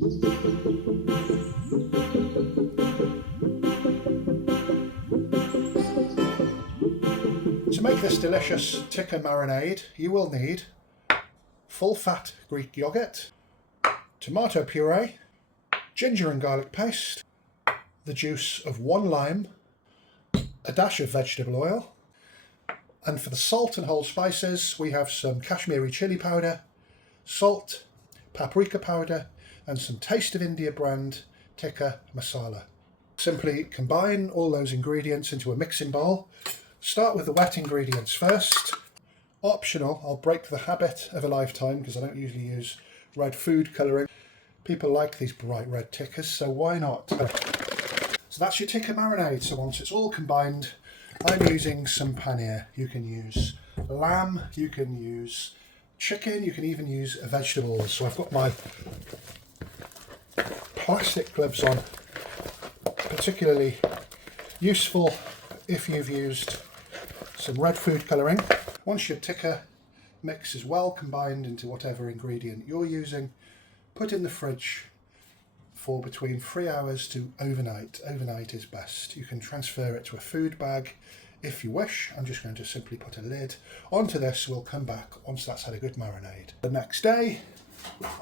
To make this delicious tikka marinade, you will need full-fat Greek yogurt, tomato puree, ginger and garlic paste, the juice of 1 lime, a dash of vegetable oil, and for the salt and whole spices we have some Kashmiri chili powder, salt, paprika powder, and some Taste of India brand tikka masala. Simply combine all those ingredients into a mixing bowl. Start with the wet ingredients first. Optional, I'll break the habit of a lifetime because I don't usually use red food colouring. People like these bright red tikkas, so why not? So that's your tikka marinade. So once it's all combined, I'm using some paneer. You can use lamb, you can use chicken, you can even use vegetables. So I've got my plastic gloves on, particularly useful if you've used some red food colouring. Once your tikka mix is well combined into whatever ingredient you're using, put in the fridge for between 3 hours to overnight. Overnight is best. You can transfer it to a food bag if you wish. I'm just going to simply put a lid onto this. We'll come back once that's had a good marinade. The next day,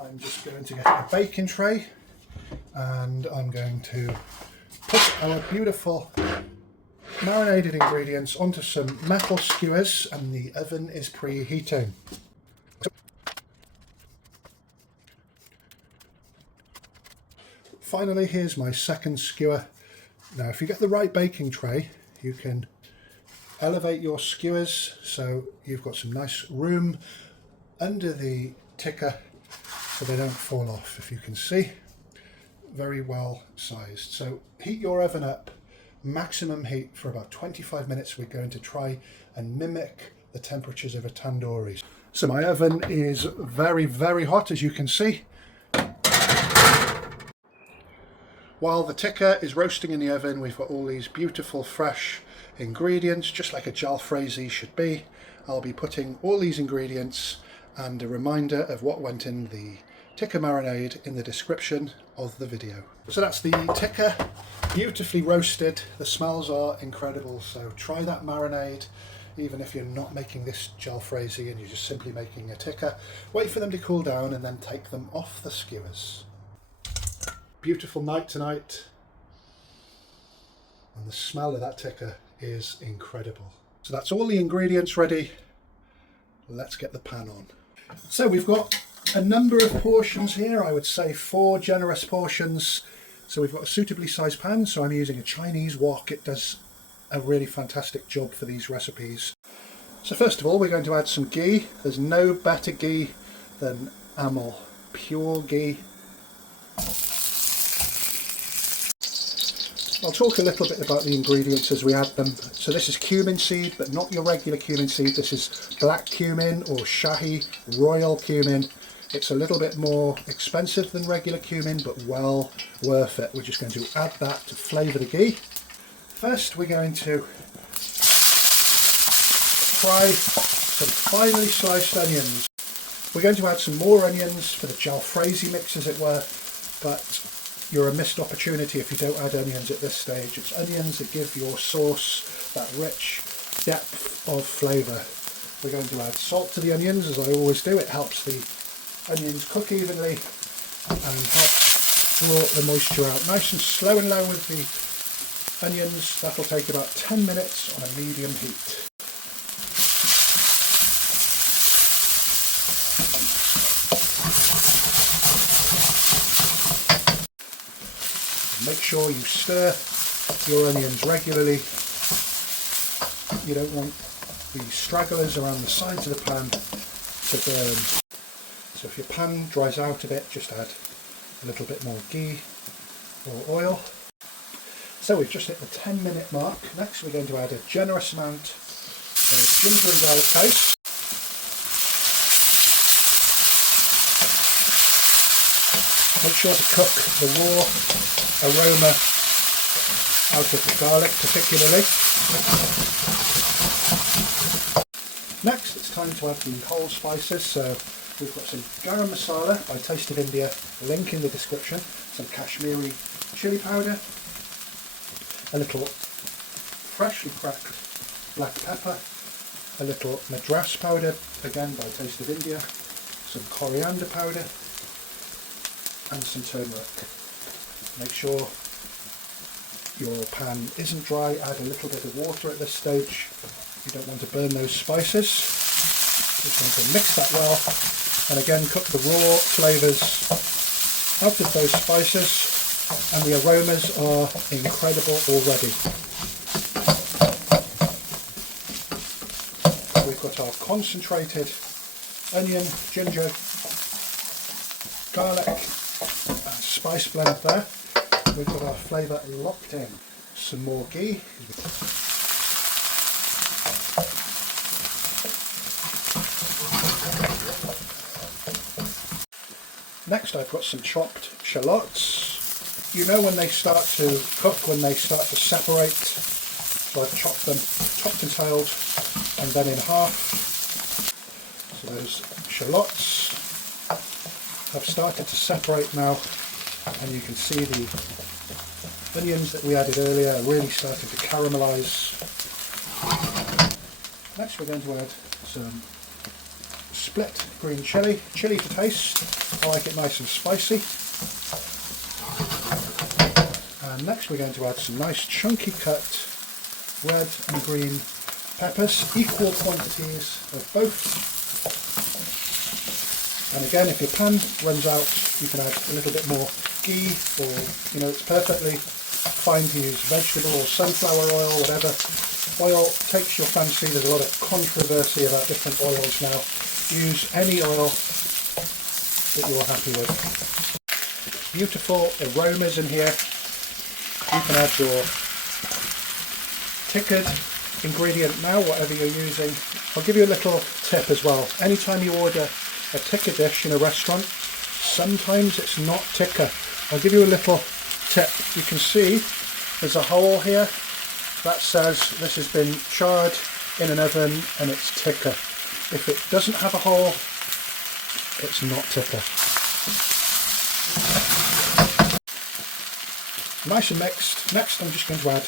I'm just going to get a baking tray and I'm going to put our beautiful marinated ingredients onto some metal skewers, and the oven is preheating. Finally, here's my second skewer. Now if you get the right baking tray, you can elevate your skewers so you've got some nice room under the tikka so they don't fall off. If you can see, very well sized. So heat your oven up, maximum heat for about 25 minutes. We're going to try and mimic the temperatures of a tandoori. So my oven is very, very hot, as you can see. While the tikka is roasting in the oven, we've got all these beautiful fresh ingredients, just like a jalfrezi should be. I'll be putting all these ingredients and a reminder of what went in the tikka marinade in the description of the video. So that's the tikka, beautifully roasted. The smells are incredible, so try that marinade even if you're not making this jalfrezi and you're just simply making a tikka. Wait for them to cool down and then take them off the skewers. Beautiful night tonight, and the smell of that tikka is incredible. So that's all the ingredients ready. Let's get the pan on. So we've got a number of portions here, I would say 4 generous portions. So we've got a suitably sized pan, so I'm using a Chinese wok. It does a really fantastic job for these recipes. So first of all, we're going to add some ghee. There's no better ghee than Amul pure ghee. I'll talk a little bit about the ingredients as we add them. So this is cumin seed, but not your regular cumin seed. This is black cumin or Shahi royal cumin. It's a little bit more expensive than regular cumin, but well worth it. We're just going to add that to flavour the ghee. First, we're going to fry some finely sliced onions. We're going to add some more onions for the jalfrezi mix, as it were, but you're a missed opportunity if you don't add onions at this stage. It's onions that give your sauce that rich depth of flavour. We're going to add salt to the onions, as I always do. It helps the onions cook evenly and helps draw the moisture out. Nice and slow and low with the onions. That'll take about 10 minutes on a medium heat. Make sure you stir your onions regularly. You don't want the stragglers around the sides of the pan to burn. So if your pan dries out a bit, just add a little bit more ghee or oil. So we've just hit the 10-minute mark. Next we're going to add a generous amount of ginger and garlic paste. Make sure to cook the raw aroma out of the garlic particularly. Next it's time to add the whole spices, so We've got some garam masala by Taste of India, link in the description, some Kashmiri chili powder, a little freshly cracked black pepper, a little madras powder, again by Taste of India, some coriander powder, and some turmeric. Make sure your pan isn't dry, add a little bit of water at this stage. You don't want to burn those spices. Just want to mix that well, and again cook the raw flavours out of those spices, and the aromas are incredible already. We've got our concentrated onion, ginger, garlic and spice blend there. We've got our flavour locked in. Some more ghee. Next I've got some chopped shallots. You know when they start to cook, when they start to separate. So I've chopped them topped and tailed and then in half. So those shallots have started to separate now, and you can see the onions that we added earlier are really starting to caramelise. Next we're going to add some split green chilli to taste. I like it nice and spicy. And next we're going to add some nice chunky cut red and green peppers, equal quantities of both. And again, if your pan runs out, you can add a little bit more ghee, or it's perfectly fine to use vegetable or sunflower oil, whatever oil takes your fancy. There's a lot of controversy about different oils now. Use any oil that you're happy with. Beautiful aromas in here. You can add your tikka ingredient now, whatever you're using. I'll give you a little tip as well. Anytime you order a tikka dish in a restaurant, sometimes it's not tikka. I'll give you a little tip. You can see there's a hole here that says this has been charred in an oven and it's tikka. If it doesn't have a hole, it's not tikka. Nice and mixed. Next I'm just going to add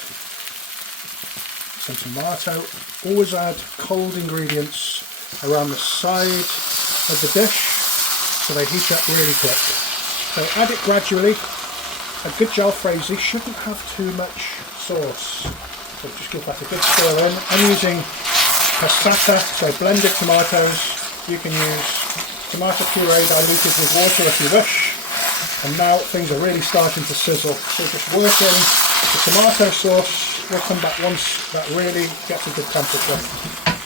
some tomato. Always add cold ingredients around the side of the dish so they heat up really quick. So add it gradually. A good jalfrezi shouldn't have too much sauce, so just give that a good stir in. I'm using passata, so blended tomatoes. You can use tomato puree diluted with water if you wish. And now things are really starting to sizzle, so just work in the tomato sauce. We'll come back once that really gets a good temperature.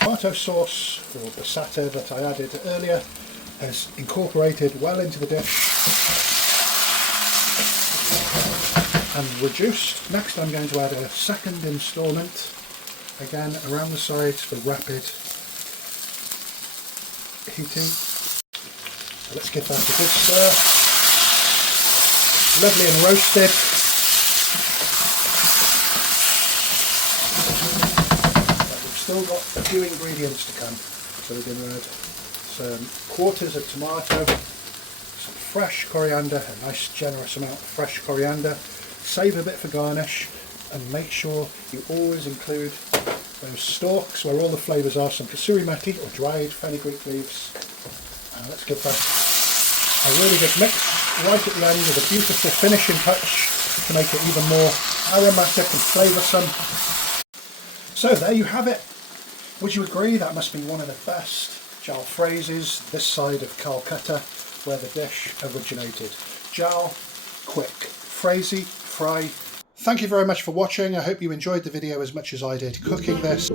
Tomato sauce, or passata, that I added earlier has incorporated well into the dish and reduced. Next I'm going to add a second instalment, again around the sides for rapid heating. So let's give that a good stir. Lovely and roasted. But we've still got a few ingredients to come. So we're going to add some quarters of tomato, some fresh coriander, a nice generous amount of fresh coriander. Save a bit for garnish, and make sure you always include those stalks where all the flavours are, some kasuri methi or dried fenugreek leaves. And let's give that a really good mix right at the end with a beautiful finishing touch to make it even more aromatic and flavoursome. So there you have it. Would you agree that must be one of the best jalfrezis this side of Calcutta, where the dish originated? Jal, quick, Frezi, fry. Thank you very much for watching. I hope you enjoyed the video as much as I did cooking this.